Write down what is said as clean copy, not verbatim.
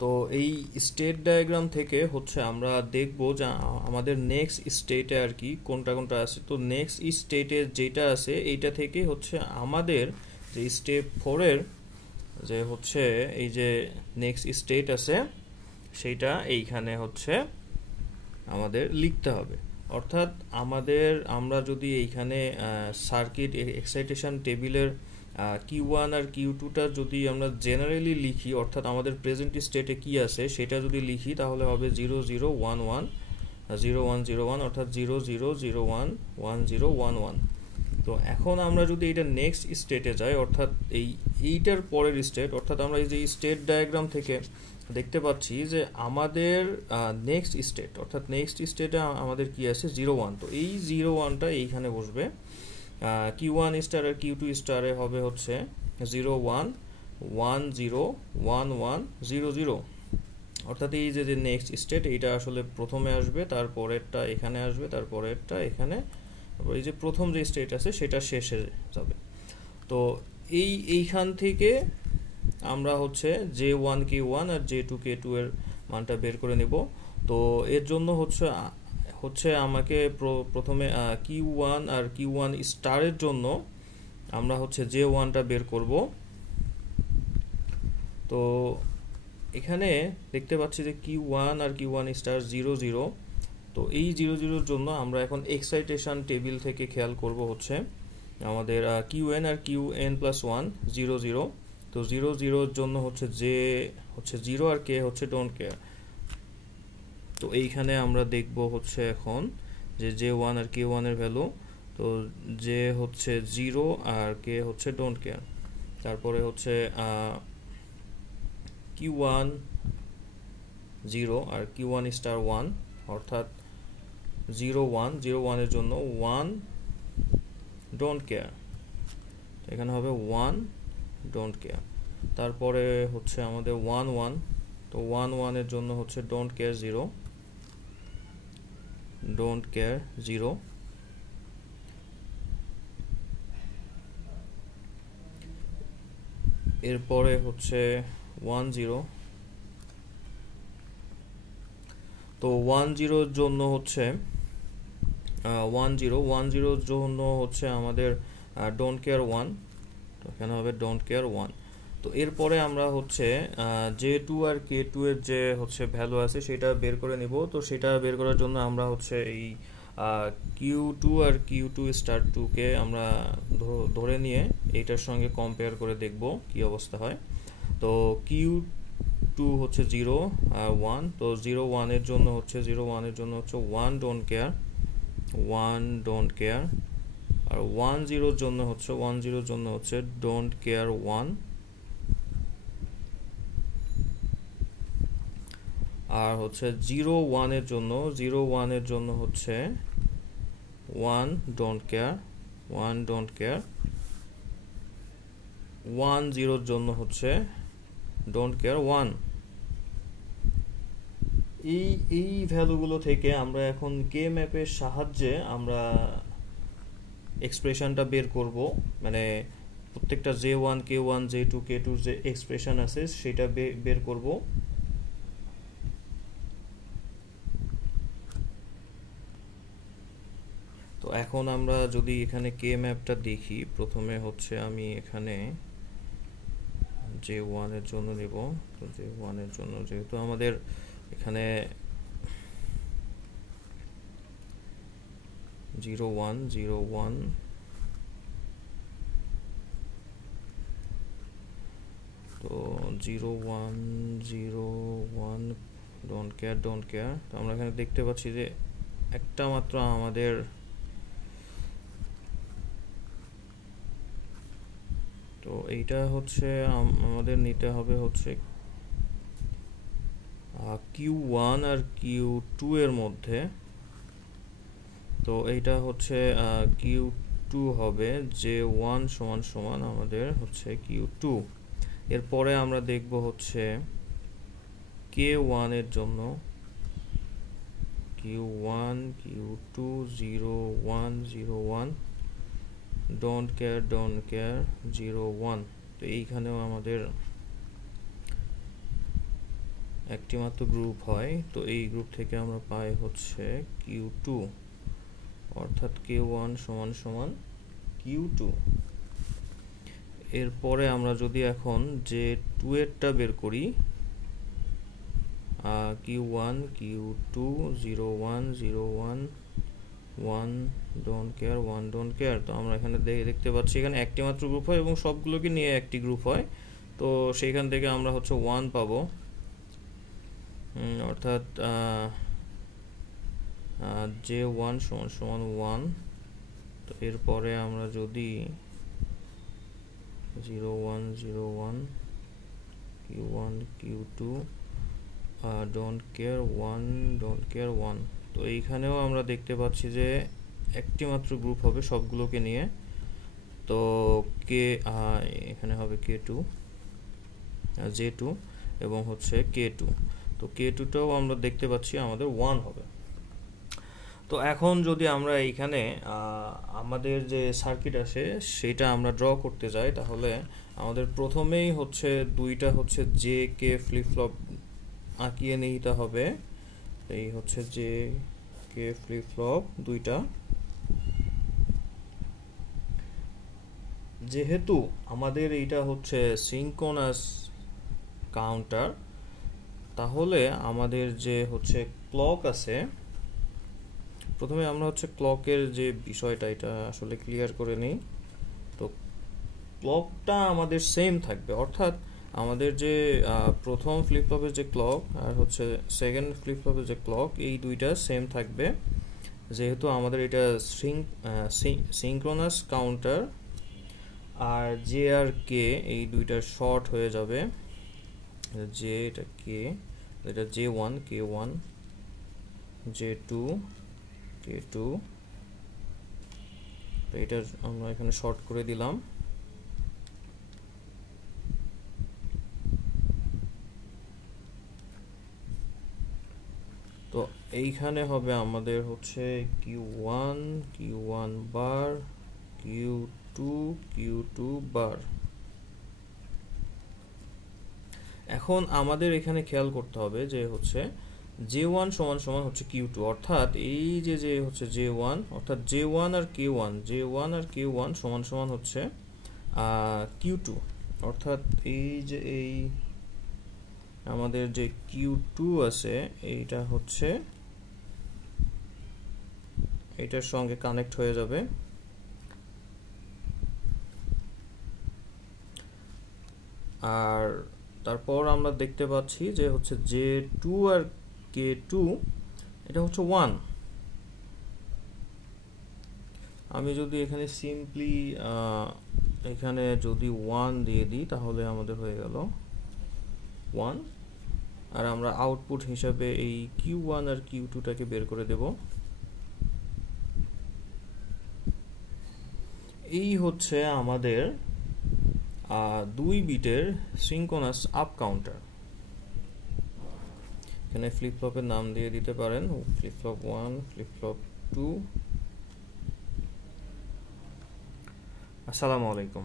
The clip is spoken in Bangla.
তো এই স্টেট ডায়াগ্রাম থেকে হচ্ছে আমরা দেখব যে আমাদের নেক্সট স্টেটে আর কি কোনটা কোনটা আছে। তো নেক্সট স্টেটে যেটা আছে এইটা থেকে হচ্ছে আমাদের যে স্টেপ 4-এর যে হচ্ছে এই যে নেক্সট স্টেট আছে সেইটা এইখানে হচ্ছে আমাদের লিখতে হবে। অর্থাৎ আমরা যদি এইখানে সার্কিট এক্সাইটেশন টেবিলের Q1 আর Q2টা যদি আমরা জেনারেলি লিখি, অর্থাৎ আমাদের প্রেজেন্ট স্টেটে কি আছে সেটা যদি লিখি, তাহলে হবে 0 0 1 1 0 1 0 1, অর্থাৎ 0 0 0 1 1 0 1 1। তো এখন আমরা যদি এটা নেক্সট স্টেটে যাই, অর্থাৎ এইটার পরের স্টেট, অর্থাৎ আমরা এই যে স্টেট ডায়াগ্রাম থেকে দেখতে পাচ্ছি যে আমাদের নেক্সট স্টেট, অর্থাৎ নেক্সট স্টেটে আমাদের কি আছে 0 1। তো এই 0 1টা এইখানে বসবে। Q1 স্টার আর Q2 স্টারে হবে হচ্ছে 0 1 1 0 1 1 0 0। অর্থাৎ এই যে নেক্সট স্টেট এইটা আসলে প্রথমে আসবে, তারপরেরটা এখানে আসবে, তারপরেরটা এখানে, এই যে প্রথম যে স্টেট আছে সেটা শেষে যাবে। তো এইখান থেকে আমরা হচ্ছে J1 K1 আর J2 K2 এর মানটা বের করে নেব। তো এর জন্য হচ্ছে আমাকে প্রথমে Q1 আর Q1 স্টারের জন্য আমরা হচ্ছে J1টা বের করব। তো এখানে দেখতে পাচ্ছি যে Q1 আর Q1 স্টার 0 0। তো এই 0 0-র জন্য আমরা এখন এক্সাইটেশন টেবিল থেকে খেয়াল করব হচ্ছে আমাদের Qn আর Qn+1 0 0। তো 0 0-র জন্য হচ্ছে J হচ্ছে 0 আর K হচ্ছে ডোন্ট কেয়ার। তো এইখানে আমরা দেখব হচ্ছে এখন যে J1 আর K1 এর ভ্যালু। তো J হচ্ছে 0 আর K হচ্ছে ডোন্ট কেয়ার। তারপরে হচ্ছে Q1 0 আর Q1 স্টার 1, অর্থাৎ 0 1 0 1 এর জন্য 1 ডোন্ট কেয়ার, এখানে হবে 1 ডোন্ট কেয়ার। তারপরে হচ্ছে আমাদের 1 1। তো 1 1 এর জন্য হচ্ছে ডোন্ট কেয়ার 0 ডোন্ট কেয়ার 0। এরপরে হচ্ছে 1 0। তো 1 0-র জন্য হচ্ছে 1 0 1 0-র জন্য হচ্ছে আমাদের ডোন্ট কেয়ার 1। তো এখানে হবে ডোন্ট কেয়ার 1। তো এরপরে আমরা হচ্ছে J2 আর K2 এর যে হচ্ছে ভ্যালু আছে সেটা বের করে নিব। তো সেটা বের করার জন্য আমরা হচ্ছে এই Q2 আর Q2 স্টার 2 কে আমরা ধরে নিয়ে এইটার সঙ্গে কম্পেয়ার করে দেখব কি অবস্থা হয়। তো Q2 হচ্ছে 0 আর 1। তো 0 1 এর জন্য হচ্ছে 0 1 এর জন্য হচ্ছে 1 ডোন্ট কেয়ার 1 ডোন্ট কেয়ার। আর 1 0-র জন্য হচ্ছে 1 0-র জন্য হচ্ছে ডোন্ট কেয়ার 1। আর হচ্ছে 0 1 এর জন্য 0 1 এর জন্য হচ্ছে 1 ডোন্ট কেয়ার 1 ডোন্ট কেয়ার। 1 0-র জন্য হচ্ছে ডোন্ট কেয়ার 1। এই ভ্যালুগুলো থেকে আমরা এখন কে ম্যাপের সাহায্যে আমরা এক্সপ্রেশনটা বের করব, মানে প্রত্যেকটা J1 K1 J2 K2 যে এক্সপ্রেশন আছে সেটা বের করব। তো এখন আমরা যদি এখানে কে ম্যাপটা দেখি, প্রথমে হচ্ছে আমি এখানে J1 এর জন্য নেব। তো J1 এর জন্য যেহেতু আমাদের এখানে 0 1 0 1, তো 0 1 0 1 ডোন্ট কেয়ার ডোন্ট কেয়ার। তো আমরা এখানে দেখতে পাচ্ছি যে একটা মাত্র আমাদের তো এইটা হচ্ছে আমাদের নিতে হবে হচ্ছে Q1 আর Q2 এর মধ্যে। তো এইটা হচ্ছে Q2 হবে J1 সমান সমান আমাদের হচ্ছে Q2। এরপরে আমরা দেখব হচ্ছে K1 এর জন্য Q1 Q2 0 1 0 1 ডোন্ট কেয়ার 0 1। তো এইখানেও আমাদের একটি মাত্র গ্রুপ হয়, তো এই গ্রুপ থেকে আমরা পাই হচ্ছে Q2, অর্থাৎ K1 সমান সমান Q2। এরপরে আমরা যদি এখন যে 2 এরটা বের করি, Q1 Q2 0 1 0 1 1 don't care 1 don't care. তো আমরা এখানে দেখতে পাচ্ছি এখানে একটি মাত্র গ্রুপ হয় এবং সবগুলোকে নিয়ে একটি গ্রুপ হয়, তো সেইখান থেকে আমরা হচ্ছে 1 পাবো, অর্থাৎ J1 সমান সমান 1। তো এরপরে আমরা যদি 0 1 0 1 Q1 Q2 don't care 1 don't care 1, তো এইখানেও আমরা দেখতে পাচ্ছি যে একটি মাত্র গ্রুপ হবে সবগুলোকে নিয়ে, তো কে এখানে হবে K2 J2 এবং হচ্ছে K2, তো K2টাও আমরা দেখতে পাচ্ছি আমাদের 1 হবে। তো এখন যদি আমরা এইখানে আমাদের যে সার্কিট আছে সেটা আমরা ড্র করতে যাই, তাহলে আমাদের প্রথমেই হচ্ছে দুইটা হচ্ছে জে কে ফ্লিপ ফ্লপ আঁকিয়ে নিতে হবে। এই হচ্ছে জে কে ফ্লিপ ফ্লপ দুইটা। যেহেতু আমাদের এইটা হচ্ছে সিনক্রোনাস কাউন্টার, তাহলে আমাদের যে হচ্ছে ক্লক আছে, প্রথমে আমরা হচ্ছে ক্লকের যে বিষয়টা এটা আসলে ক্লিয়ার করে নিই। তো ক্লকটা আমাদের সেম থাকবে, অর্থাৎ আমাদের যে প্রথম ফ্লিপ ফ্লপের যে ক্লক আর হচ্ছে সেকেন্ড ফ্লিপ ফ্লপের যে ক্লক, এই দুইটা সেম থাকবে। যেহেতু আমাদের এটা সিনক্রোনাস কাউন্টার, আর জে আর কে এই দুইটা শর্ট হয়ে যাবে, জে এটা কে, এটা J1 K1 J2 K2, তো এটা আমরা এখানে শর্ট করে দিলাম। তো এইখানে হবে আমাদের হচ্ছে Q1 Q1 বার Q2 Q2 বার। এখন আমাদের এখানে খেয়াল করতে হবে যে হচ্ছে J1 সমান সমান হচ্ছে Q2, অর্থাৎ এই যে হচ্ছে J1, অর্থাৎ J1 আর K1 J1 আর K1 সমান সমান হচ্ছে Q2, অর্থাৎ এই যে এই আমাদের যে Q2 আছে এইটা হচ্ছে এটার সঙ্গে কানেক্ট হয়ে যাবে। আর তারপর আমরা দেখতে পাচ্ছি যে হচ্ছে J2 আর K2 এটা হচ্ছে 1। আমি যদি এখানে সিম্পলি এখানে যদি 1 দিয়ে দিই তাহলে আমাদের হয়ে গেল 1, আর আমরা আউটপুট হিসাবে এই Q1 আর Q2টাকে বের করে দেব। এই হচ্ছে আমাদের 2 বিটের সিনক্রোনাস আপ কাউন্টার। এখানে ফ্লিপ ফ্লপের নাম দিয়ে দিতে পারেন, ফ্লিপ ফ্লপ 1 ফ্লিপ ফ্লপ 2। আসসালামু আলাইকুম।